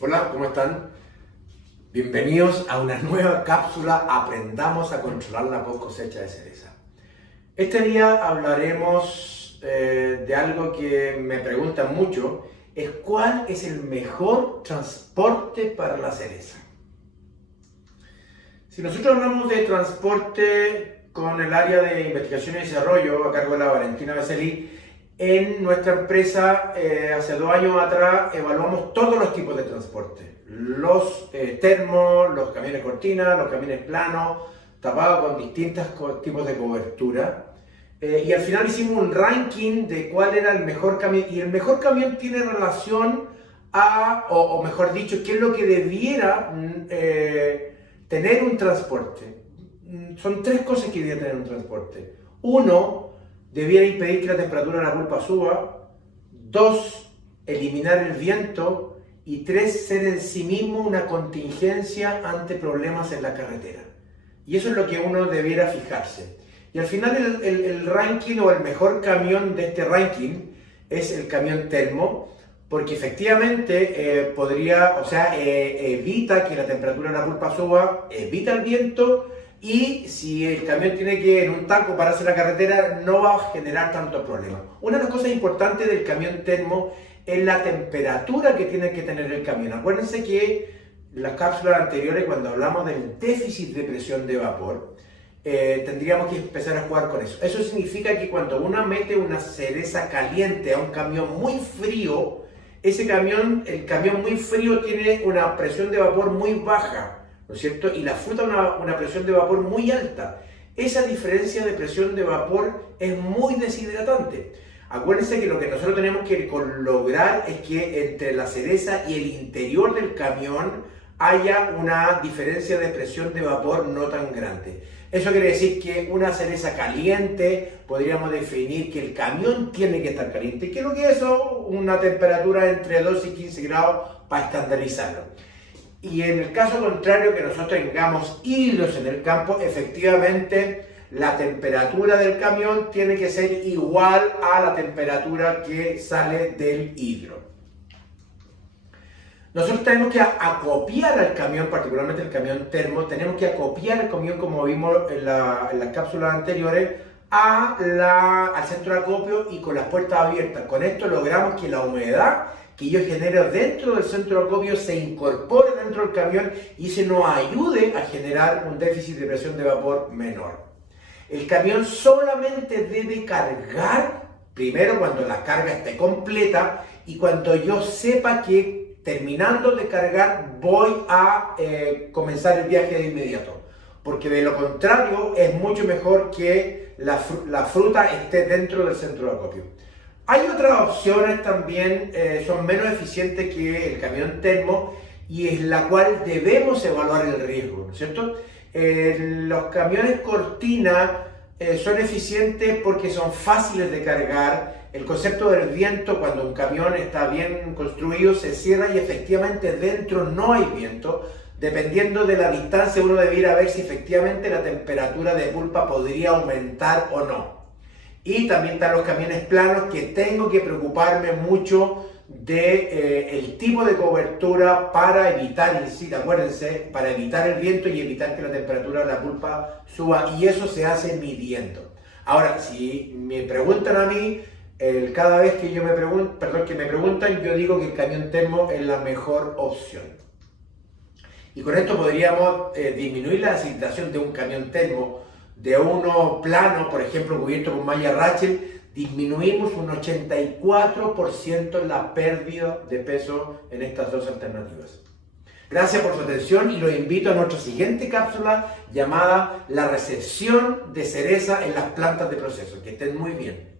Hola, ¿cómo están? Bienvenidos a una nueva cápsula Aprendamos a controlar la post cosecha de cereza. Este día hablaremos de algo que me preguntan mucho, es ¿cuál es el mejor transporte para la cereza? Si nosotros hablamos de transporte con el área de investigación y desarrollo a cargo de la Valentina Becelí, en nuestra empresa hace 2 años atrás evaluamos todos los tipos de transporte. Los termos, los camiones cortina, los camiones planos, tapados con distintos tipos de cobertura. Y al final hicimos un ranking de cuál era el mejor camión. Y el mejor camión tiene relación a, o mejor dicho, qué es lo que debiera tener un transporte. Son 3 cosas que debiera tener un transporte. 1, debiera impedir que la temperatura de la pulpa suba. 2, eliminar el viento. Y 3, ser en sí mismo una contingencia ante problemas en la carretera. Y eso es lo que uno debiera fijarse. Y al final el ranking o el mejor camión de este ranking es el camión termo, porque efectivamente evita que la temperatura de la pulpa suba, evita el viento, y si el camión tiene que en un taco pararse en la carretera no va a generar tantos problemas. Una de las cosas importantes del camión termo es la temperatura que tiene que tener el camión. Acuérdense que en las cápsulas anteriores, cuando hablamos del déficit de presión de vapor, tendríamos que empezar a jugar con eso. Eso significa que cuando uno mete una cereza caliente a un camión muy frío, el camión muy frío tiene una presión de vapor muy baja, ¿no es cierto? Y la fruta una presión de vapor muy alta. Esa diferencia de presión de vapor es muy deshidratante. Acuérdense que lo que nosotros tenemos que lograr es que entre la cereza y el interior del camión haya una diferencia de presión de vapor no tan grande. Eso quiere decir que una cereza caliente, podríamos definir que el camión tiene que estar caliente. ¿Qué es lo que es eso? Una temperatura entre 12 y 15 grados para estandarizarlo. Y en el caso contrario, que nosotros tengamos hidros en el campo, efectivamente la temperatura del camión tiene que ser igual a la temperatura que sale del hidro. Nosotros tenemos que acopiar al camión, particularmente el camión termo, tenemos que acopiar el camión, como vimos en las cápsulas anteriores, al centro de acopio y con las puertas abiertas. Con esto logramos que la humedad que yo genero dentro del centro de acopio se incorpore dentro del camión y se nos ayude a generar un déficit de presión de vapor menor. El camión solamente debe cargar primero cuando la carga esté completa y cuando yo sepa que terminando de cargar voy a comenzar el viaje de inmediato, porque de lo contrario es mucho mejor que la fruta esté dentro del centro de acopio. Hay otras opciones también, son menos eficientes que el camión termo y es la cual debemos evaluar el riesgo, ¿no es cierto? Los camiones cortina son eficientes porque son fáciles de cargar. El concepto del viento, cuando un camión está bien construido, se cierra y efectivamente dentro no hay viento. Dependiendo de la distancia, uno debiera ver si efectivamente la temperatura de pulpa podría aumentar o no. Y también están los camiones planos, que tengo que preocuparme mucho el tipo de cobertura para evitar, acuérdense, para evitar el viento y evitar que la temperatura de la pulpa suba, y eso se hace midiendo. Ahora, si me preguntan a mí, cada vez que me preguntan, yo digo que el camión termo es la mejor opción. Y con esto podríamos disminuir la aceleración de un camión termo, de uno plano, por ejemplo, cubierto con malla Rachel, disminuimos un 84% la pérdida de peso en estas 2 alternativas. Gracias por su atención y los invito a nuestra siguiente cápsula llamada La recepción de cereza en las plantas de proceso. Que estén muy bien.